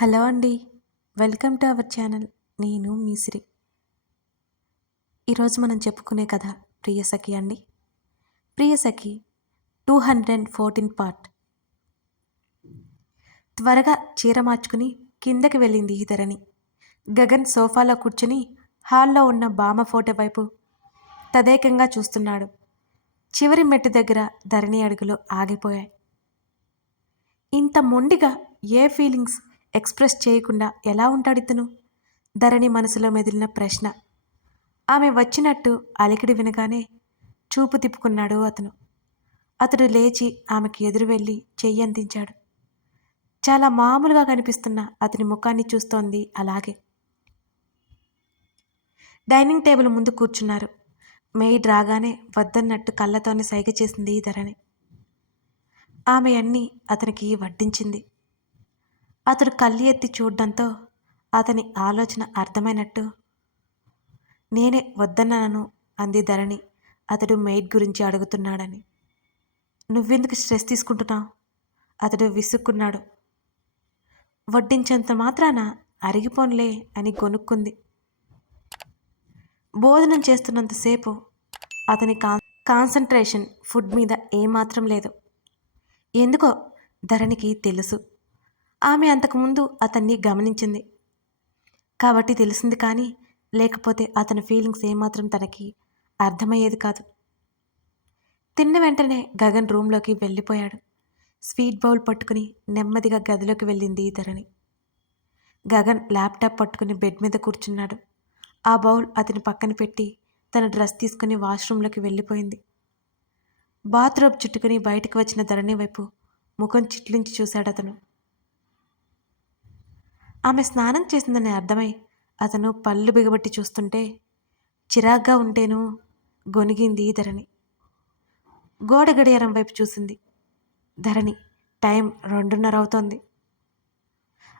Hello అండి. Welcome to our channel. నేను మీసిరి ఈరోజు మనం చెప్పుకునే కథ ప్రియసఖి అండి. Priyasakhi two hundred and fourteen part. త్వరగా చీర మార్చుకుని కిందకి వెళ్ళింది ఈ ధరణి. గగన్ సోఫాలో కూర్చుని హాల్లో ఉన్న బామ ఫోటో వైపు తదేకంగా చూస్తున్నాడు. చివరి మెట్టు దగ్గర ధరణి అడుగులు ఆగిపోయాయి. ఇంత మొండిగా ఏ ఫీలింగ్స్ ఎక్స్ప్రెస్ చేయకుండా ఎలా ఉంటాడు ఇతను? ధరణి మనసులో మెదిలిన ప్రశ్న. ఆమె వచ్చినట్టు అలికిడి వినగానే చూపు తిప్పుకున్నాడు అతను. అతడు లేచి ఆమెకి ఎదురు వెళ్ళి చెయ్యి అందించాడు. చాలా మామూలుగా కనిపిస్తున్న అతని ముఖాన్ని చూస్తోంది అలాగే. డైనింగ్ టేబుల్ ముందు కూర్చున్నారు. మెయిడ్ రాగానే వద్దన్నట్టు కళ్ళతోనే సైగ చేసింది ఈ ధరణి. ఆమె అన్నీ అతనికి వడ్డించింది. అతడు కళ్ళు ఎత్తి చూడడంతో అతని ఆలోచన అర్థమైనట్టు నేనే వద్దన్నాను అంది ధరణి అతడు మెయిడ్ గురించి అడుగుతున్నాడని. నువ్వెందుకు స్ట్రెస్ తీసుకుంటున్నావు? అతడు విసుక్కున్నాడు. వడ్డించేంత మాత్రాన అరిగిపోన్లే అని కొనుక్కుంది భోజనం చేస్తున్నంతసేపు అతని కా కాన్సన్ట్రేషన్ ఫుడ్ మీద ఏమాత్రం లేదు. ఎందుకో ధరణికి తెలుసు. ఆమె అంతకుముందు అతన్ని గమనించింది. కాబట్టి తెలిసింది కానీ లేకపోతే అతని ఫీలింగ్స్ ఏమాత్రం తనకి అర్థమయ్యేది కాదు. తిన్న వెంటనే గగన్ రూంలోకి వెళ్ళిపోయాడు. స్వీట్ బౌల్ పట్టుకుని నెమ్మదిగా గదిలోకి వెళ్ళింది ధరణి గగన్ ల్యాప్టాప్ పట్టుకుని బెడ్ మీద కూర్చున్నాడు. ఆ బౌల్ అతని పక్కన పెట్టి తన డ్రెస్ తీసుకుని వాష్రూమ్లోకి వెళ్ళిపోయింది. బాత్రూమ్ చుట్టుకుని బయటకు వచ్చిన ధరణి వైపు ముఖం చిట్లించి చూశాడు అతను. ఆమె స్నానం చేసిందని అర్థమై అతను పళ్ళు బిగబట్టి చూస్తుంటే చిరాగ్గా ఉంటేను గొనిగింది ధరణి. గోడ గడియారం వైపు చూసింది. ధరణి టైం రెండున్నర అవుతోంది.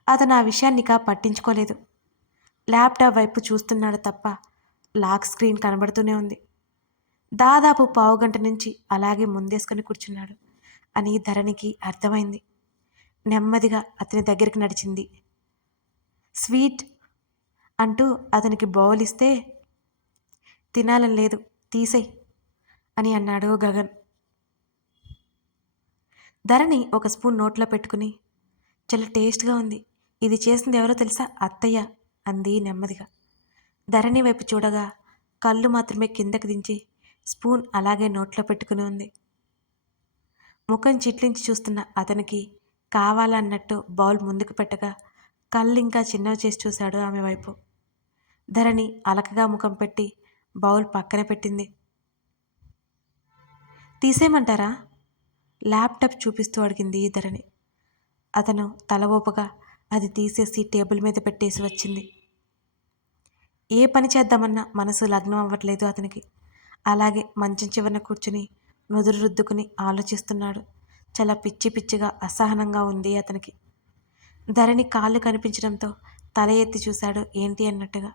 అతను ఆ విషయాన్ని పట్టించుకోలేదు. ల్యాప్టాప్ వైపు చూస్తున్నాడు తప్ప లాక్ స్క్రీన్ కనబడుతూనే ఉంది. దాదాపు పావు గంట నుంచి అలాగే ముందేసుకొని కూర్చున్నాడు అని ధరణికి అర్థమైంది. నెమ్మదిగా అతని దగ్గరికి నడిచింది స్వీట్ అంటూ అతనికి బౌల్ ఇస్తే తినాలని లేదు తీసేయ్ అని అన్నాడు గగన్. ధరణి ఒక స్పూన్ నోట్లో పెట్టుకుని చాలా టేస్ట్గా ఉంది. ఇది చేసింది ఎవరో తెలుసా? అత్తయ్య అంది నెమ్మదిగా. ధరణి వైపు చూడగా కళ్ళు మాత్రమే కిందకి దించి స్పూన్ అలాగే నోట్లో పెట్టుకుని ఉంది. ముఖం చిట్లించి చూస్తున్న అతనికి కావాలన్నట్టు బౌల్ ముందుకు పెట్టగా కళ్ళు ఇంకా చిన్నవి చేసి చూశాడు ఆమె వైపు. ధరణి అలకగా ముఖం పెట్టి బౌల్ పక్కన పెట్టింది. తీసేయమంటారా? ల్యాప్టాప్ చూపిస్తూ అడిగింది ధరణి. అతను తల ఊపగా అది తీసేసి టేబుల్ మీద పెట్టేసి వచ్చింది. ఏ పని చేద్దామన్నా మనసు లగ్నం అవ్వట్లేదు అతనికి. అలాగే మంచం చివరన కూర్చుని నుదురు రుద్దుకుని ఆలోచిస్తున్నాడు. చాలా పిచ్చి పిచ్చిగా అసహనంగా ఉంది అతనికి. ధరణి కాళ్ళు కనిపించడంతో తల ఎత్తి చూశాడు ఏంటి అన్నట్టుగా.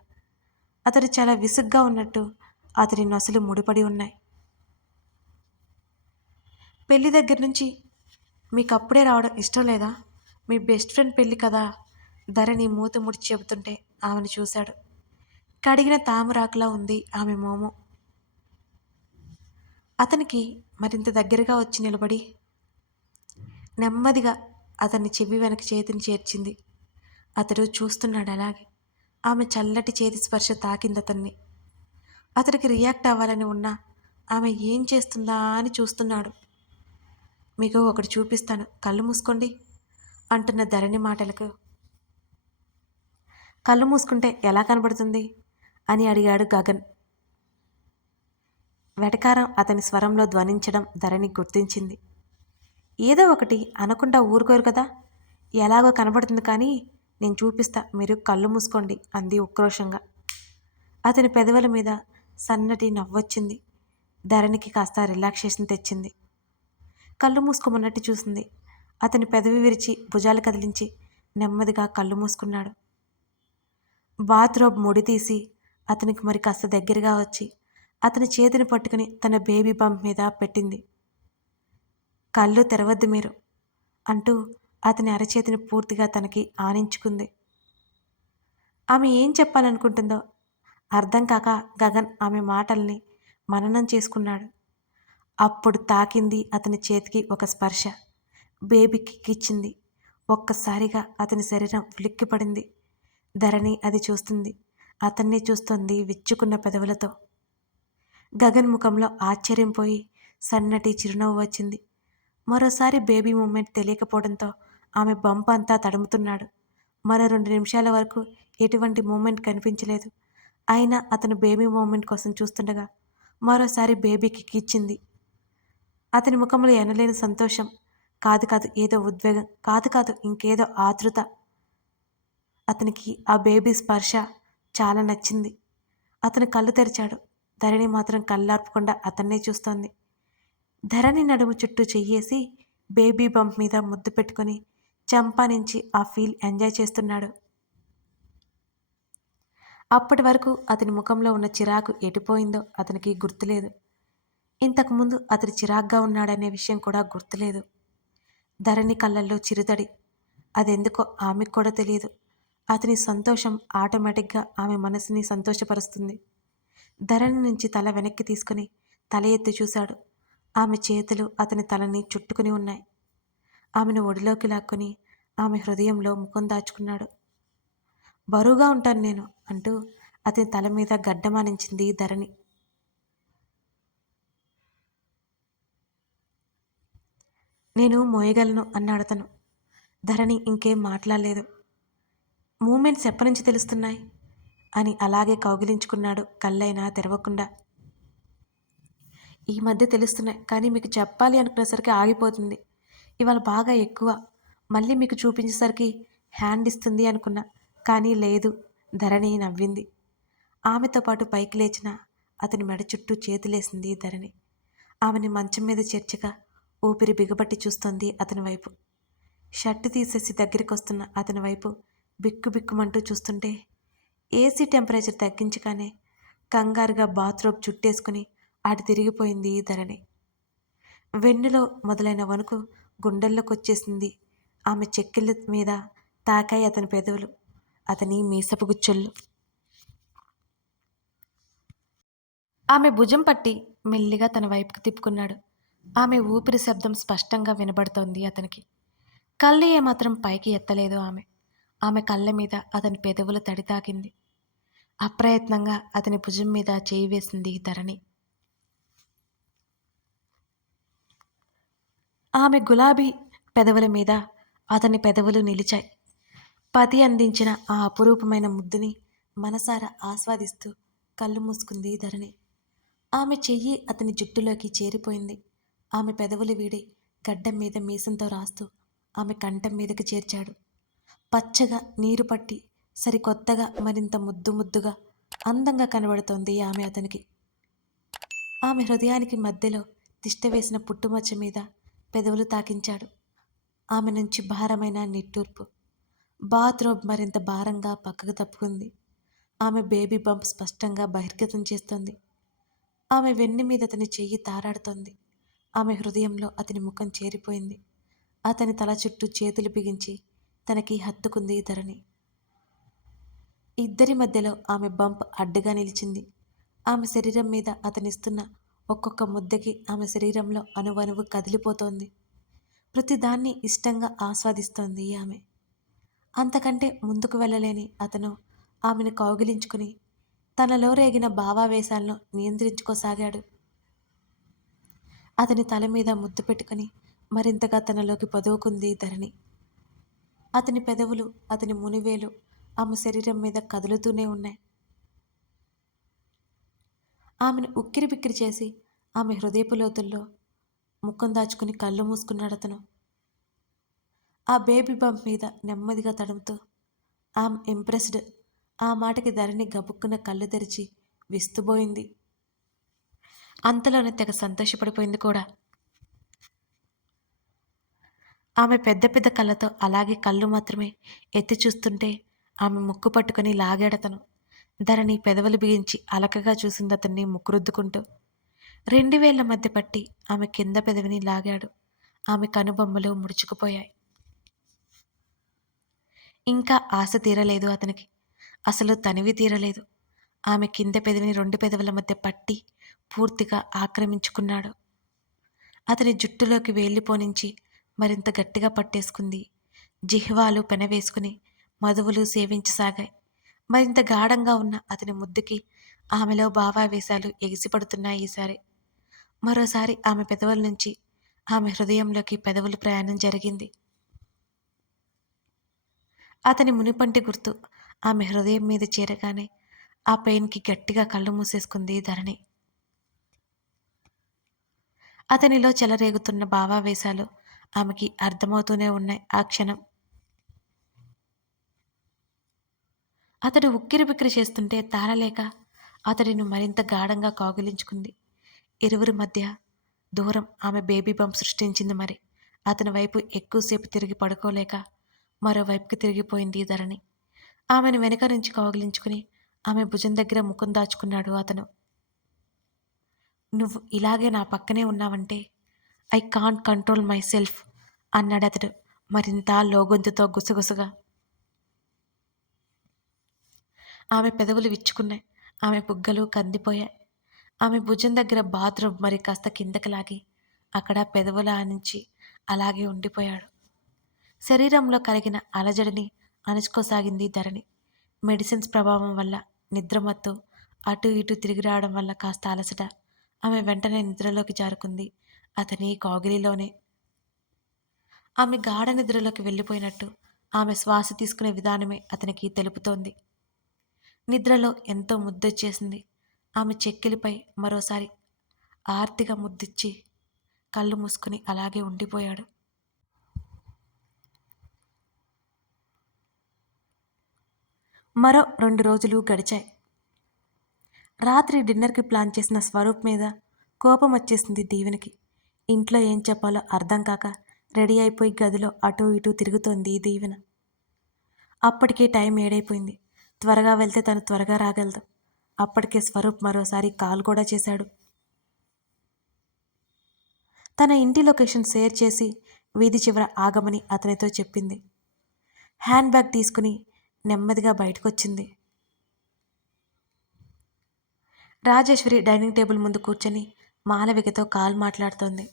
అతడు చాలా విసుగ్గా ఉన్నట్టు అతని నొసలు ముడిపడి ఉన్నాయి. పెళ్ళి దగ్గర నుంచి మీకు అప్పుడే రావడం ఇష్టం లేదా? మీ బెస్ట్ ఫ్రెండ్ పెళ్ళి కదా? ధరణి మూత ముడిచి చెబుతుంటే ఆమెను చూశాడు. కడిగిన తామరాకులా ఉంది ఆమె మోము. అతనికి మరింత దగ్గరగా వచ్చి నిలబడి నెమ్మదిగా అతన్ని చెవి వెనక చేతిని చేర్చింది. అతడు చూస్తున్నాడు అలాగే. ఆమె చల్లటి చేతి స్పర్శ తాకింది అతన్ని. అతడికి రియాక్ట్ అవ్వాలని ఉన్నా ఆమె ఏం చేస్తుందా అని చూస్తున్నాడు. మీకు ఒకటి చూపిస్తాను. కళ్ళు మూసుకోండి అంటున్న ధరణి మాటలకు. కళ్ళు మూసుకుంటే ఎలా కనబడుతుంది? అని అడిగాడు గగన్. వెటకారం అతని స్వరంలో ధ్వనించడం ధరణి గుర్తించింది. ఏదో ఒకటి అనకుండా ఊరుకోరు కదా. ఎలాగో కనబడుతుంది కానీ నేను చూపిస్తా. మీరు కళ్ళు మూసుకోండి అంది ఉక్రోషంగా. అతని పెదవుల మీద సన్నటి నవ్వొచ్చింది. ధరణికి కాస్త రిలాక్సేషన్ తెచ్చింది. కళ్ళు మూసుకోమన్నట్టు చూసింది. అతని పెదవి విరిచి భుజాలు కదిలించి నెమ్మదిగా కళ్ళు మూసుకున్నాడు. బాత్రోబ్ ముడి తీసి అతనికి మరి కాస్త దగ్గరగా వచ్చి అతని చేతిని పట్టుకుని తన బేబీ బంప్ మీద పెట్టింది. కళ్ళు తెరవద్దు మీరు అంటూ అతని అరచేతిని పూర్తిగా తనకి ఆనించుకుంది. ఆమె ఏం చెప్పాలనుకుంటుందో అర్థం కాక గగన్ ఆమె మాటల్ని మననం చేసుకున్నాడు. అప్పుడు తాకింది అతని చేతికి ఒక స్పర్శ. బేబీ కిక్కిచ్చింది ఒక్కసారిగా అతని శరీరం ఉలిక్కిపడింది. ధరణి అది చూస్తుంది. అతన్ని చూస్తుంది విచ్చుకున్న పెదవులతో. గగన్ ముఖంలో ఆశ్చర్యం పోయి సన్నటి చిరునవ్వు వచ్చింది. మరోసారి బేబీ మూమెంట్ తెలియకపోవడంతో ఆమె బంప అంతా తడుముతున్నాడు. మరో రెండు నిమిషాల వరకు ఎటువంటి మూమెంట్ కనిపించలేదు. అయినా అతను బేబీ మూమెంట్ కోసం చూస్తుండగా మరోసారి బేబీకి కిచ్చింది. అతని ముఖంలో ఎనలేని సంతోషం కాదు కాదు ఏదో ఉద్వేగం కాదు కాదు ఇంకేదో ఆతృత. అతనికి ఆ బేబీ స్పర్శ చాలా నచ్చింది. అతను కళ్ళు తెరిచాడు. ధరణి మాత్రం కళ్ళార్పకుండా అతన్నే చూస్తోంది. ధరణి నడుము చుట్టూ చెయ్యేసి బేబీ బంప్ మీద ముద్దు పెట్టుకొని చంపా నుంచి ఆ ఫీల్ ఎంజాయ్ చేస్తున్నాడు. అప్పటి వరకు అతని ముఖంలో ఉన్న చిరాకు ఎటుపోయిందో అతనికి గుర్తులేదు. ఇంతకుముందు అతడు చిరాగ్గా ఉన్నాడనే విషయం కూడా గుర్తులేదు. ధరణి కళ్ళల్లో చిరుతడి. అదెందుకో ఆమెకు కూడా తెలియదు. అతని సంతోషం ఆటోమేటిక్గా ఆమె మనసుని సంతోషపరుస్తుంది. ధరణి నుంచి తల వెనక్కి తీసుకుని తల ఎత్తి చూశాడు. ఆమె చేతులు అతని తలని చుట్టుకుని ఉన్నాయి. ఆమెను ఒడిలోకి లాక్కొని ఆమె హృదయంలో ముఖం దాచుకున్నాడు. బరువుగా ఉంటాను నేను అంటూ అతని తల మీద గడ్డమానించింది ధరణి. నేను మోయగలను అన్నాడు తను ధరణి ఇంకేం మాట్లాడలేదు. మూమెంట్స్ ఎప్పటి నుంచి తెలుస్తున్నాయి? అని అలాగే కౌగిలించుకున్నాడు కళ్ళైనా తెరవకుండా. ఈ మధ్య తెలుస్తున్నాయి. కానీ మీకు చెప్పాలి అనుకునేసరికి ఆగిపోతుంది. ఇవాళ బాగా ఎక్కువ. మళ్ళీ మీకు చూపించేసరికి హ్యాండ్ ఇస్తుంది అనుకున్నా. కానీ లేదు. ధరణి నవ్వింది. ఆమెతో పాటు పైకి లేచిన అతని మెడ చుట్టూ చేతులేసింది ధరణి. ఆమెని మంచం మీద చేర్చగా ఊపిరి బిగబట్టి చూస్తోంది అతని వైపు. షర్టు తీసేసి దగ్గరికి వస్తున్న అతని వైపు బిక్కు బిక్కుమంటూ చూస్తుంటే ఏసీ టెంపరేచర్ తగ్గించగానే కంగారుగా బాత్రూమ్ చుట్టేసుకుని అటు తిరిగిపోయింది ధరణి. వెన్నులో మొదలైన వణుకు గుండెల్లోకి వచ్చేసింది ఆమె చెక్కిళ్ళ మీద తాకాయి అతని పెదవులు అతని మీసపు గుచ్చుళ్ళు. ఆమె భుజం పట్టి మెల్లిగా తన వైపుకు తిప్పుకున్నాడు. ఆమె ఊపిరి శబ్దం స్పష్టంగా వినబడుతోంది అతనికి. కళ్ళు ఏమాత్రం పైకి ఎత్తలేదు ఆమె. ఆమె కళ్ళ మీద అతని పెదవుల తడి తాకింది. అప్రయత్నంగా అతని భుజం మీద చేయి వేసింది ధరణి. ఆమె గులాబీ పెదవుల మీద అతని పెదవులు నిలిచాయి. పతి అందించిన ఆ అపురూపమైన ముద్దుని మనసారా ఆస్వాదిస్తూ కళ్ళు మూసుకుంది ధరణి. ఆమె చెయ్యి అతని జుట్టులోకి చేరిపోయింది. ఆమె పెదవులు వీడి గడ్డం మీద మీసంతో రాస్తూ ఆమె కంఠం మీదకి చేర్చాడు. పచ్చగా నీరు పట్టి సరికొత్తగా మరింత ముద్దు ముద్దుగా అందంగా కనబడుతోంది ఆమె అతనికి. ఆమె హృదయానికి మధ్యలో తిష్ట వేసిన పుట్టుమచ్చ మీద పెదవులు తాకించాడు. ఆమె నుంచి భారమైన నిట్టూర్పు. బాత్రూమ్ మరింత భారంగా పక్కకు తప్పుకుంది. ఆమె బేబీ బంప్ స్పష్టంగా బహిర్గతం చేస్తోంది. ఆమె వెన్ను మీద అతని చెయ్యి తారాడుతోంది. ఆమె హృదయంలో అతని ముఖం చేరిపోయింది. అతని తల చుట్టూ చేతులు బిగించి తనకి హత్తుకుంది ధరణి. ఇద్దరి మధ్యలో ఆమె బంప్ అడ్డుగా నిలిచింది. ఆమె శరీరం మీద అతనిస్తున్న ఒక్కొక్క ముద్దకి ఆమె శరీరంలో అణువణువు కదిలిపోతోంది. ప్రతిదాన్ని ఇష్టంగా ఆస్వాదిస్తోంది ఆమె. అంతకంటే ముందుకు వెళ్ళలేని అతను ఆమెను కౌగిలించుకుని తనలో రేగిన భావావేశాలను నియంత్రించుకోసాగాడు. అతని తల మీద ముద్దు పెట్టుకుని మరింతగా తనలోకి పొదువుకుంది ధరణి. అతని పెదవులు అతని మునివేలు ఆమె శరీరం మీద కదులుతూనే ఉన్నాయి. ఆమెను ఉక్కిరి బిక్కిరి చేసి ఆమె హృదయపు లోతుల్లో ముఖం దాచుకుని కళ్ళు మూసుకున్నాడు అతను. ఆ బేబీ బంప్ మీద నెమ్మదిగా తడుముతూ ఆమె ఇంప్రెస్డ్ ఆ మాటకి ధరణి గబుక్కున కళ్ళు తెరిచి విస్తుబోయింది. అంతలోనే తెగ సంతోషపడిపోయింది కూడా. ఆమె పెద్ద పెద్ద కళ్ళతో అలాగే కళ్ళు మాత్రమే ఎత్తి చూస్తుంటే ఆమె ముక్కు పట్టుకొని లాగాడతను. ధరణి పెదవులు బిగించి అలకగా చూసింది అతన్ని ముక్కురుద్దుకుంటూ. రెండు వేళ్ళ మధ్య పట్టి ఆమె కింద పెదవిని లాగాడు. ఆమె కనుబొమ్మలు ముడుచుకుపోయాయి. ఇంకా ఆశ తీరలేదు అతనికి. అసలు తనివి తీరలేదు. ఆమె కింద పెదవిని రెండు పెదవుల మధ్య పట్టి పూర్తిగా ఆక్రమించుకున్నాడు. అతని జుట్టులోకి వేలిపోనించి మరింత గట్టిగా పట్టేసుకుంది. జిహ్వాలు పెనవేసుకుని మధువులు సేవించసాగాయి. మరింత గాఢంగా ఉన్న అతని ముద్దుకి ఆమెలో భావావేశాలు ఎగిసిపడుతున్నాయి ఈసారి. మరోసారి ఆమె పెదవుల నుంచి ఆమె హృదయంలోకి పెదవులు ప్రయాణం జరిగింది. అతని మునిపంటి గుర్తు ఆమె హృదయం మీద చేరగానే ఆ పెయిన్కి గట్టిగా కళ్ళు మూసేసుకుంది ధరణి. అతనిలో చెలరేగుతున్న భావావేశాలు ఆమెకి అర్థమవుతూనే ఉన్నాయి ఆ క్షణం. అతడు ఉక్కిరి బిక్కిరి చేస్తుంటే తాళలేక అతడిని మరింత గాఢంగా కౌగిలించుకుంది. ఇరువురి మధ్య దూరం ఆమె బేబీ బంప్ సృష్టించింది మరి. అతని వైపు ఎక్కువసేపు తిరిగి పడుకోలేక మరోవైపుకి తిరిగిపోయింది ధరణి. ఆమెను వెనక నుంచి కౌగిలించుకుని ఆమె భుజం దగ్గర ముఖం దాచుకున్నాడు అతను. నువ్వు ఇలాగే నా పక్కనే ఉన్నావంటే I can't control myself అన్నాడు అతడు మరింత లోగొంతుతో గుసగుసగా. ఆమె పెదవులు విచ్చుకున్నాయి. ఆమె బుగ్గలు కందిపోయాయి. ఆమె భుజం దగ్గర బాత్రూమ్ మరి కాస్త కిందకి లాగి అక్కడ పెదవుల ఆనించి అలాగే ఉండిపోయాడు. శరీరంలో కలిగిన అలజడిని అణుచుకోసాగింది ధరణి. మెడిసిన్స్ ప్రభావం వల్ల నిద్రమత్తు అటు ఇటు తిరిగి రావడం వల్ల కాస్త అలసట. ఆమె వెంటనే నిద్రలోకి జారుకుంది. అతని కాగిలిలోనే. ఆమె గాఢ నిద్రలోకి వెళ్ళిపోయినట్టు ఆమె శ్వాస తీసుకునే విధానమే అతనికి తెలుపుతోంది. నిద్రలో ఎంతో ముద్దొచ్చేసింది. ఆమె చెక్కిలిపై మరోసారి ఆర్తిగా ముద్దిచ్చి కళ్ళు మూసుకుని అలాగే ఉండిపోయాడు. మరో రెండు రోజులు గడిచాయి. రాత్రి డిన్నర్కి ప్లాన్ చేసిన స్వరూప్ మీద కోపం వచ్చేసింది దీవెనకి. ఇంట్లో ఏం చెప్పాలో అర్థం కాక రెడీ అయిపోయి గదిలో అటూ ఇటూ తిరుగుతోంది దీవెన. అప్పటికే టైం ఏడైపోయింది. త్వరగా వెళ్తే తను త్వరగా రాగలదు. అప్పటికే స్వరూప్ మరోసారి కాల్ కూడా చేశాడు. తన ఇంటి లొకేషన్ షేర్ చేసి వీధి చివర ఆగమని అతనితో చెప్పింది. హ్యాండ్ బ్యాగ్ తీసుకుని నెమ్మదిగా బయటకొచ్చింది. రాజేశ్వరి డైనింగ్ టేబుల్ ముందు కూర్చొని మాలవికతో కాల్ మాట్లాడుతోంది.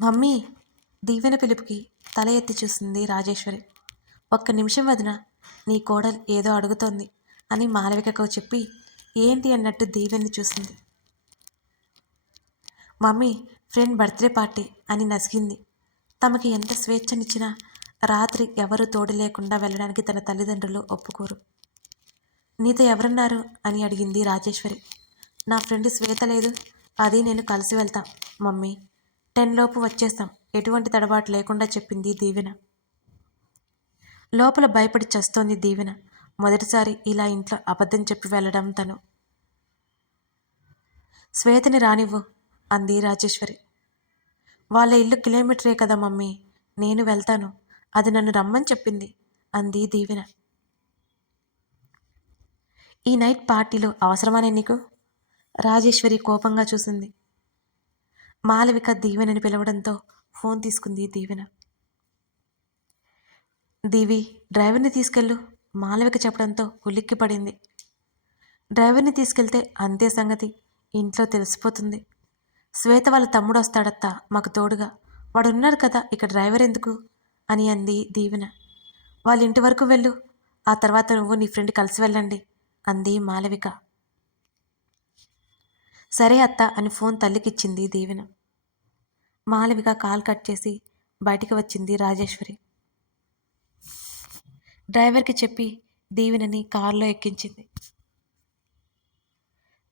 మమ్మీ దీవెన పిలుపుకి తల ఎత్తి చూసింది రాజేశ్వరి. ఒక్క నిమిషం వదిన నీ కోడలు ఏదో అడుగుతోంది అని మాలవికకు చెప్పి ఏంటి అన్నట్టు దీవెన్ని చూసింది. మమ్మీ ఫ్రెండ్ బర్త్డే పార్టీ అని నసిగింది. తమకి ఎంత స్వేచ్ఛనిచ్చినా రాత్రి ఎవరు తోడు లేకుండా వెళ్ళడానికి తన తల్లిదండ్రులు ఒప్పుకోరు. నీతో ఎవరున్నారు అని అడిగింది రాజేశ్వరి. నా ఫ్రెండ్ శ్వేత లేదు అది నేను కలిసి వెళ్తాం మమ్మీ. టెన్ లోపు వచ్చేస్తాం ఎటువంటి తడబాటు లేకుండా చెప్పింది దీవెన. లోపల భయపడి చస్తోంది దీవెన. మొదటిసారి ఇలా ఇంట్లో అబద్ధం చెప్పి వెళ్ళడం తను. శ్వేతని రానివ్వు అంది రాజేశ్వరి. వాళ్ళ ఇల్లు కిలోమీటరే కదా మమ్మీ. నేను వెళ్తాను. అది నన్ను రమ్మని చెప్పింది అంది దీవెన. ఈ నైట్ పార్టీలో అవసరమానే నీకు? రాజేశ్వరి కోపంగా చూసింది. మాలవిక దీవెనని పిలవడంతో ఫోన్ తీసుకుంది దీవెన. దీవి డ్రైవర్ని తీసుకెళ్ళు. మాలవిక చెప్పడంతో ఉలిక్కి పడింది డ్రైవర్ని తీసుకెళ్తే అంతే సంగతి. ఇంట్లో తెలిసిపోతుంది. శ్వేత వాళ్ళ తమ్ముడు వస్తాడత్తా మాకు తోడుగా. వాడు ఉన్నారు కదా ఇక డ్రైవర్ ఎందుకు? అని అంది దీవెన. వాళ్ళ ఇంటి వరకు వెళ్ళు. ఆ తర్వాత నువ్వు నీ ఫ్రెండ్ కలిసి వెళ్ళండి అంది మాలవిక. సరే అత్త అని ఫోన్ తల్లికిచ్చింది దీవెన. మాలవిక కాల్ కట్ చేసి బయటికి వచ్చింది రాజేశ్వరి. డ్రైవర్కి చెప్పి దీవెనని కారులో ఎక్కించింది.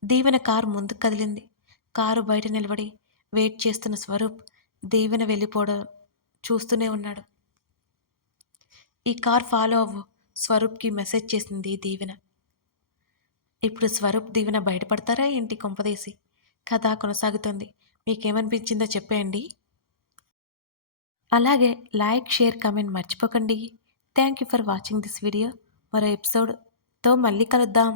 దీవెన కారు ముందుకు కదిలింది. కారు బయట నిలబడి వెయిట్ చేస్తున్న స్వరూప్ దీవెన వెళ్ళిపోవడం చూస్తూనే ఉన్నాడు. ఈ కార్ ఫాలో అవ్వు స్వరూప్కి మెసేజ్ చేసింది దీవెన. ఇప్పుడు స్వరూప్ దీవెన బయటపడతారా ఏంటి కొంపదేసి? కథ కొనసాగుతుంది. మీకేమనిపించిందో చెప్పేయండి. అలాగే లైక్ షేర్ కమెంట్ మర్చిపోకండి. Thank you for watching this video మరో ఎపిసోడ్తో మళ్ళీ కలుద్దాం.